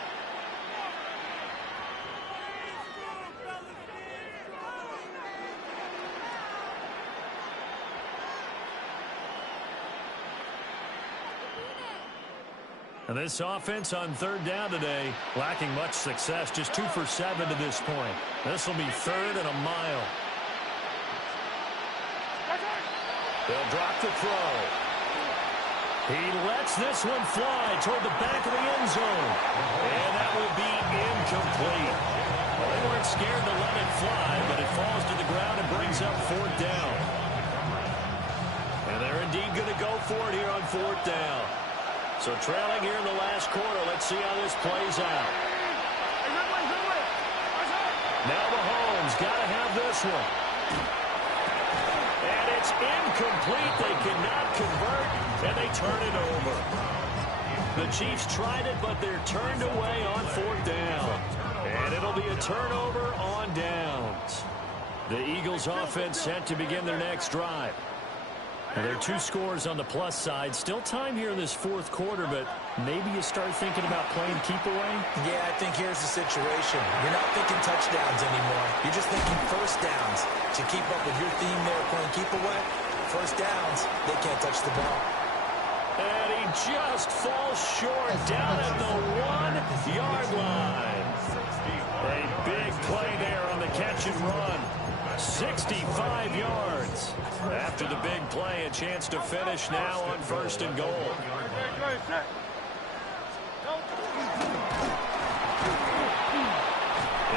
And this offense on third down today, lacking much success, just 2 for 7 to this point. This will be 3rd and a mile. They'll drop the throw. He lets this one fly toward the back of the end zone. And that will be incomplete. Well, they weren't scared to let it fly, but it falls to the ground and brings up 4th down. And they're indeed going to go for it here on 4th down. So trailing here in the last quarter. Let's see how this plays out. Now Mahomes got to have this one. And it's incomplete. They cannot convert, and they turn it over. The Chiefs tried it, but they're turned away on 4th down. And it'll be a turnover on downs. The Eagles offense set to begin their next drive. And there are 2 scores on the plus side. Still time here in this 4th quarter, but maybe you start thinking about playing keep away? Yeah, I think here's the situation. You're not thinking touchdowns anymore. You're just thinking first downs. To keep up with your theme there, playing keep away, first downs, they can't touch the ball. And he just falls short down at the 1-yard line. A big play there on the catch and run. 65 yards. After the big play, a chance to finish now on 1st and goal.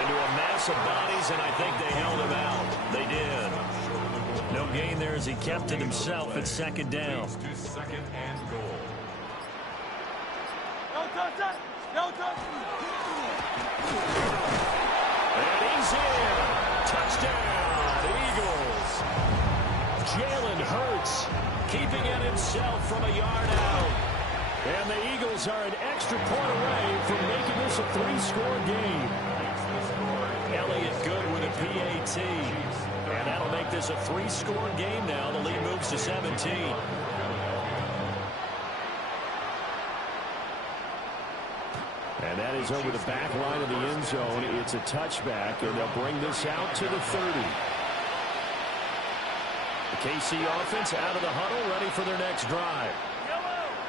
Into a mass of bodies, and I think they held him out. They did. No gain there as he kept it himself at 2nd down. To 2nd and goal. And he's in. Touchdown, Eagles. Jalen Hurts keeping it himself from a yard out. And the Eagles are an extra point away from making this a 3-score game. Elliott good with a PAT. And that'll make this a 3-score game now. The lead moves to 17. And that is over the back line of the end zone. It's a touchback, and they'll bring this out to the 30. The KC offense out of the huddle, ready for their next drive.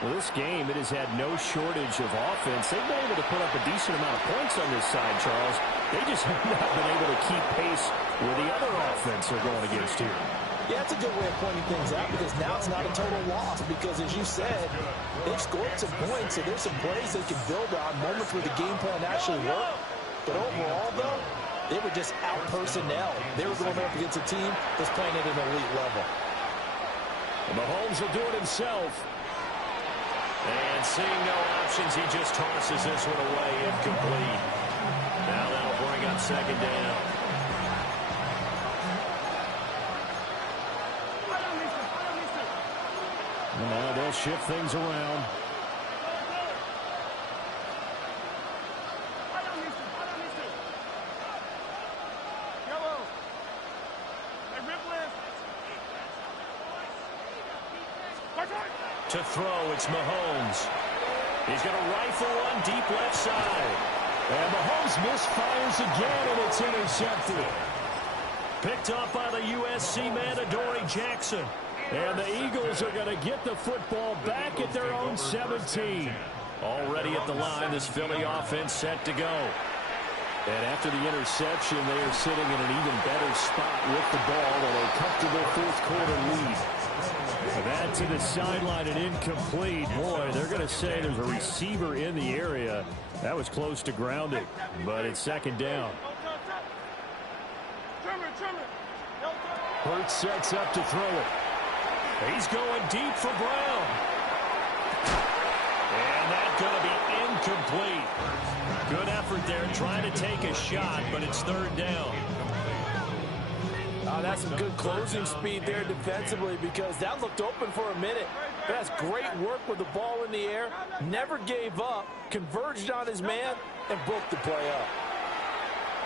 Well, this game, it has had no shortage of offense. They've been able to put up a decent amount of points on this side, Charles. They just have not been able to keep pace with the other offense they're going against here. Yeah, that's a good way of pointing things out because now it's not a total loss because, as you said, they've scored some points, so there's some plays they can build on, moments where the game plan actually worked. But overall, though, they were just out-personnel. They were going up against a team that's playing at an elite level. And Mahomes will do it himself. And seeing no options, he just tosses this one away, incomplete. Now that'll bring up second down. And now they'll shift things around. To throw, it's Mahomes. He's going to rifle one deep left side. And Mahomes misfires again, and it's intercepted. Picked up by the USC man, Adoree Jackson. And the Eagles are going to get the football back at their own 17. Already at the line, this Philly offense set to go. And after the interception, they are sitting in an even better spot with the ball and a comfortable fourth-quarter lead. That to the sideline and incomplete. Boy, they're going to say there's a receiver in the area. That was close to grounding, but it's second down. Hurts sets up to throw it. He's going deep for Brown. And that's going to be incomplete. Good effort there trying to take a shot, but it's third down. That's some good closing speed there defensively because that looked open for a minute. That's great work with the ball in the air. Never gave up, converged on his man, and broke the play up.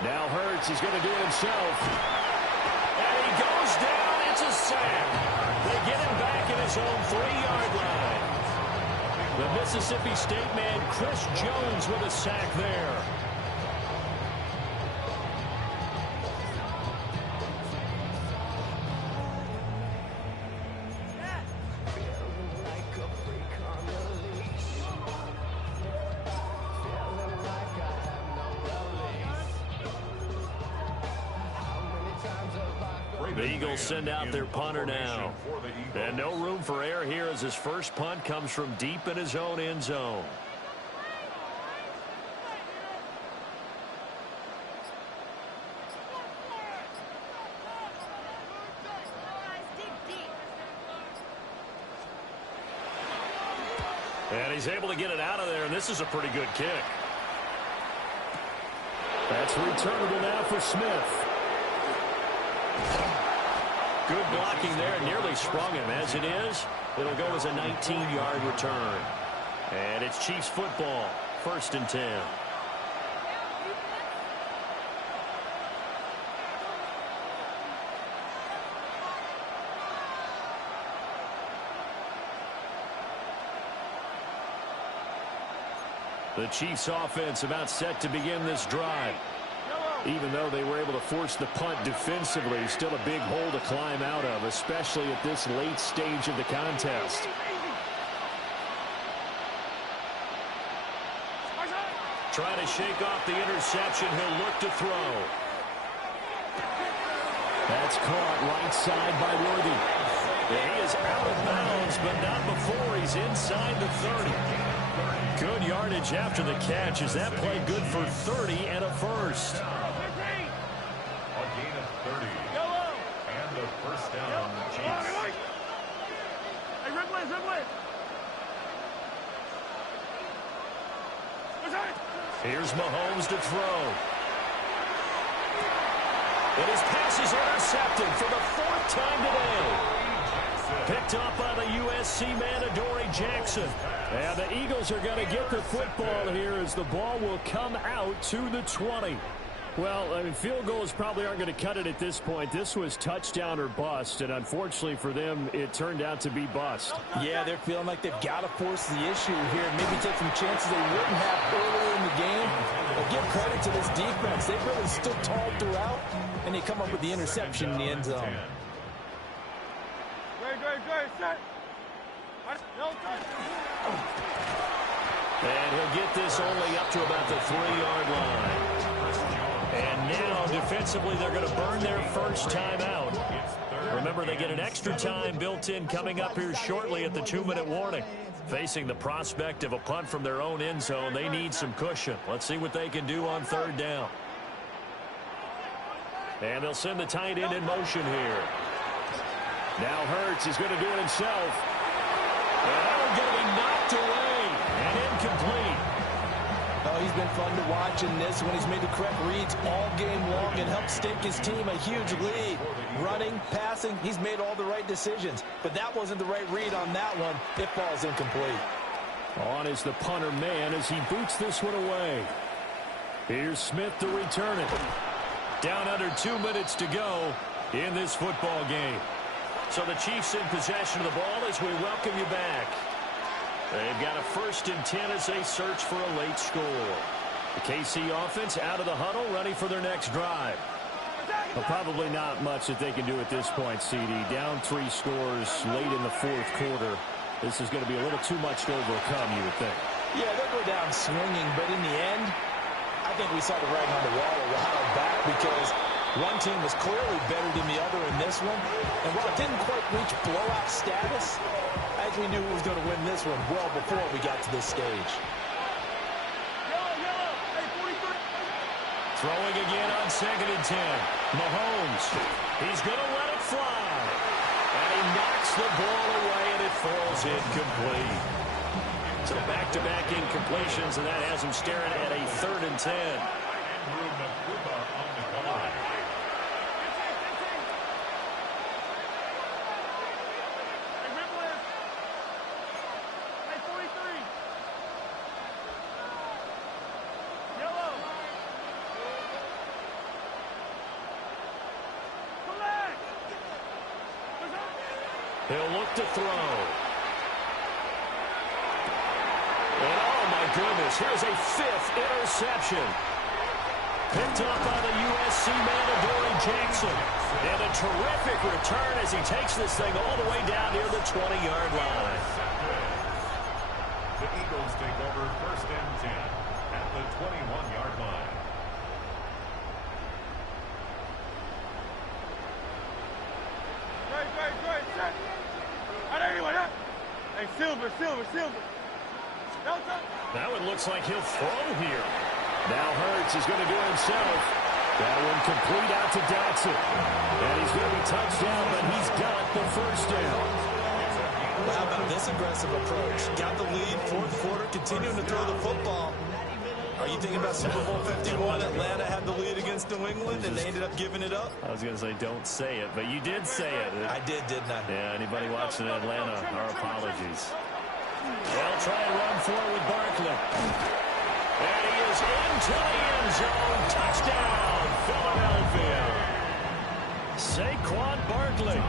Now Hurts is going to do it himself. And he goes down. It's a sack. They get him back in his own 3-yard line. The Mississippi State man, Chris Jones, with a sack there. The Eagles send out their punter now. And no room for error here as his first punt comes from deep in his own end zone. And he's able to get it out of there, and this is a pretty good kick. That's returnable now for Smith. Good blocking there, nearly sprung him. As it is, it'll go as a 19-yard return. And it's Chiefs football, 1st and 10. The Chiefs offense about set to begin this drive. Even though they were able to force the punt defensively, still a big hole to climb out of, especially at this late stage of the contest. Trying to shake off the interception. He'll look to throw. That's caught right side by Worthy. He is out of bounds, but not before he's inside the 30. Good yardage after the catch. Is that play good for 30 and a first? A gain of 30. And the first down on the Chiefs. Here's Mahomes to throw. And his pass is intercepted for the 4th time today. Picked up by the USC man, Adoree Jackson. And the Eagles are going to get the football here as the ball will come out to the 20. Well, I mean, field goals probably aren't going to cut it at this point. This was touchdown or bust, and unfortunately for them, it turned out to be bust. Yeah, they're feeling like they've got to force the issue here, maybe take some chances they wouldn't have earlier in the game. But give credit to this defense. They've really stood tall throughout, and they come up with the interception in the end zone. And he'll get this only up to about the 3-yard line. And now, defensively, they're going to burn their first time out. Remember, they get an extra time built in coming up here shortly at the 2-minute warning. Facing the prospect of a punt from their own end zone, they need some cushion. Let's see what they can do on 3rd down. And they'll send the tight end in motion here. Now Hurts is going to do it himself. And that'll get him knocked away and incomplete. Oh, he's been fun to watch in this one. He's made the correct reads all game long and helped stake his team a huge lead. Running, passing, he's made all the right decisions. But that wasn't the right read on that one. It falls incomplete. On is the punter man as he boots this one away. Here's Smith to return it. Down under 2 minutes to go in this football game. So the Chiefs in possession of the ball as we welcome you back. They've got a 1st and 10 as they search for a late score. The KC offense out of the huddle, ready for their next drive. Well, probably not much that they can do at this point, CD. Down 3 scores late in the 4th quarter. This is going to be a little too much to overcome, you would think. Yeah, they'll go down swinging, but in the end, I think we saw the writing on the wall a while back because one team was clearly better than the other in this one. And while it didn't quite reach blowout status, I think we knew who was going to win this one well before we got to this stage. Throwing again on 2nd and 10. Mahomes, he's going to let it fly. And he knocks the ball away, and it falls incomplete. So back-to-back incompletions, and that has him staring at a 3rd and 10. He'll look to throw. And oh my goodness, here's a 5th interception. Picked up by the USC man, Adoree Jackson. And a terrific return as he takes this thing all the way down near the 20-yard line. The Eagles take over 1st and 10 at the 21-yard line. Hey, Silver. Now it looks like he'll throw here. Now Hurts is going to do it himself. That one complete out to Dotson. And he's going to be touched down, but he's got the 1st down. Well, how about this aggressive approach? Got the lead, 4th quarter, continuing to throw the football. Are you thinking about Super Bowl 51? Atlanta had the lead against New England, and they ended up giving it up? I was going to say don't say it, but you did say it. I did, didn't I? Yeah, anybody watching Atlanta, our apologies. They'll try and run forward with Barkley. And he is into the end zone. Touchdown, Philadelphia. Saquon Barkley,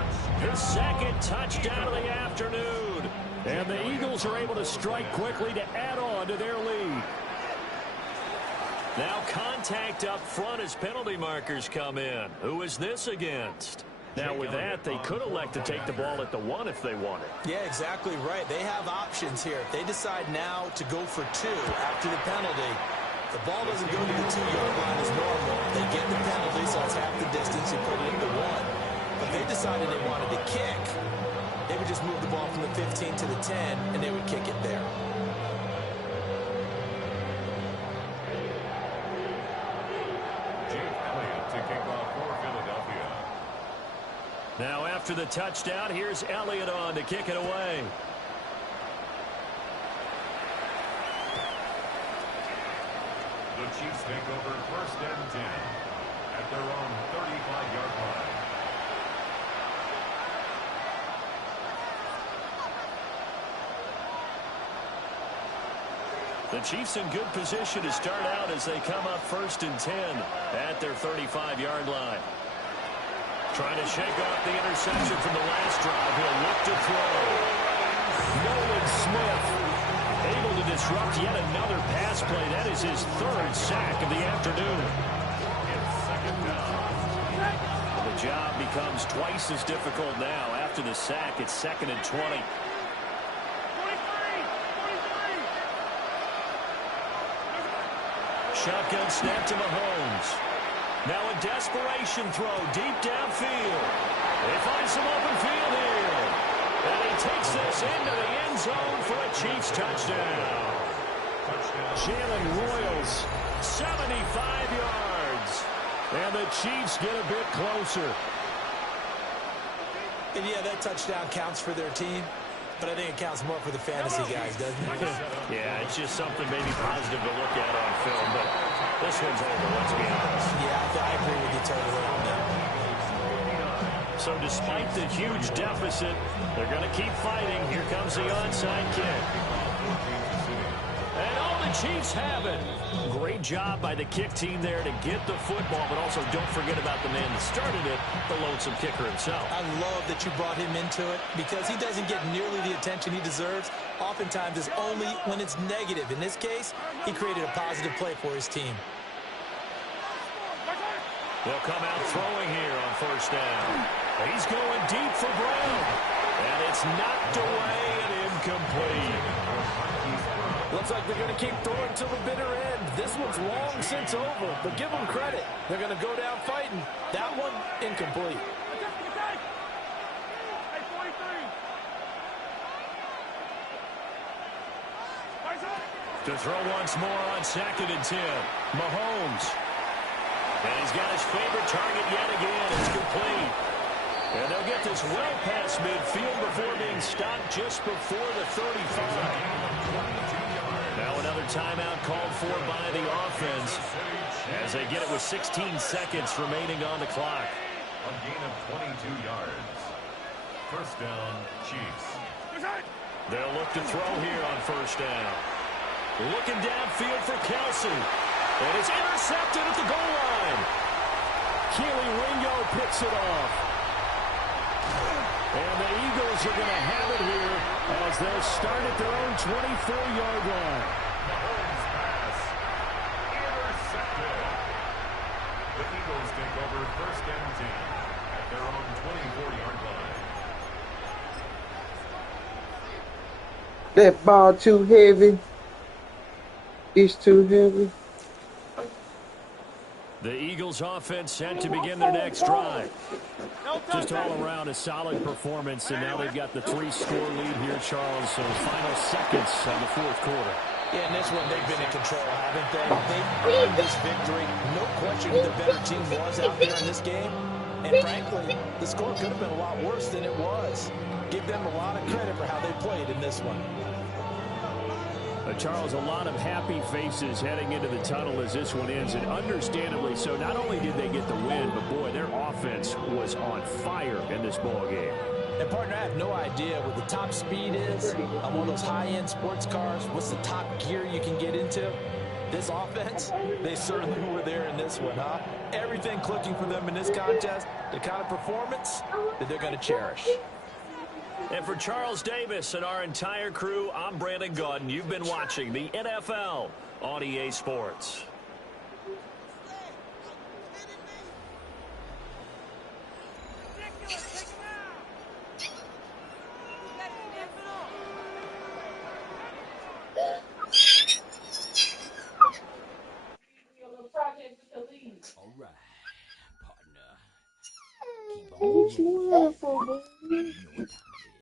his 2nd touchdown of the afternoon. And the Eagles are able to strike quickly to add on to their lead. Now contact up front as penalty markers come in. Who is this against? Now with that, they could elect to take the ball at the 1 if they wanted. Yeah, exactly right. They have options here. If they decide now to go for 2 after the penalty, the ball doesn't go to the 2-yard line as normal. They get the penalty, so it's half the distance. You put it in the 1. But they decided they wanted to kick. They would just move the ball from the 15 to the 10, and they would kick it there. Now after the touchdown, here's Elliott on to kick it away. The Chiefs take over 1st and 10 at their own 35-yard line. The Chiefs in good position to start out as they come up 1st and 10 at their 35-yard line. Trying to shake off the interception from the last drive. He'll look to throw. Nolan Smith able to disrupt yet another pass play. That is his 3rd sack of the afternoon. The job becomes twice as difficult now. After the sack, it's 2nd and 20. Shotgun snap to Mahomes. Now a desperation throw deep downfield. It find some open field here. And he takes this into the end zone for a Chiefs touchdown. Jalen Royals, 75 yards. And the Chiefs get a bit closer. And yeah, that touchdown counts for their team, but I think it counts more for the fantasy guys, doesn't it? Yeah, it's just something maybe positive to look at on film, but this one's over, let's be honest. Yeah, I agree with you totally on that. So despite the huge deficit, they're going to keep fighting. Here comes the onside kick. And all the Chiefs have it. Great job by the kick team there to get the football, but also don't forget about the man that started it, the lonesome kicker himself. I love that you brought him into it because he doesn't get nearly the attention he deserves. Oftentimes it's only when it's negative. In this case, he created a positive play for his team. They'll come out throwing here on first down. He's going deep for Brown. And it's knocked away and incomplete. Looks like they're going to keep throwing till the bitter end. This one's long since over, but give them credit. They're going to go down fighting. That one, incomplete. To throw once more on 2nd and 10. Mahomes. And he's got his favorite target yet again. It's complete. And they'll get this well past midfield before being stopped just before the 35. Now another timeout called for by the offense as they get it with 16 seconds remaining on the clock. A gain of 22 yards. First down, Chiefs. They'll look to throw here on first down. Looking downfield for Kelsey. And it's intercepted at the goal line. Keely Ringo picks it off. And the Eagles are going to have it here as they'll start at their own 24-yard line. Mahomes pass. Intercepted. The Eagles take over first and 10 at their own 24-yard line. That ball too heavy. It's too heavy. The Eagles offense set to begin their next drive. Just all around a solid performance, and now they've got the 3-score lead here, Charles. So final seconds of the fourth quarter. Yeah, in this one, they've been in control, haven't they? They've earned this victory. No question who the better team was out there in this game. And frankly, the score could have been a lot worse than it was. Give them a lot of credit for how they played in this one. Charles, a lot of happy faces heading into the tunnel as this one ends, and understandably so. Not only did they get the win, but boy, their offense was on fire in this ball game. And partner, I have no idea what the top speed is on one of those high-end sports cars. What's the top gear you can get into? This offense, they certainly were there in this one, huh? Everything clicking for them in this contest, the kind of performance that they're going to cherish. And for Charles Davis and our entire crew, I'm Brandon Gaudin. You've been watching the NFL on EA Sports. All right, partner. Keep on moving. You know what time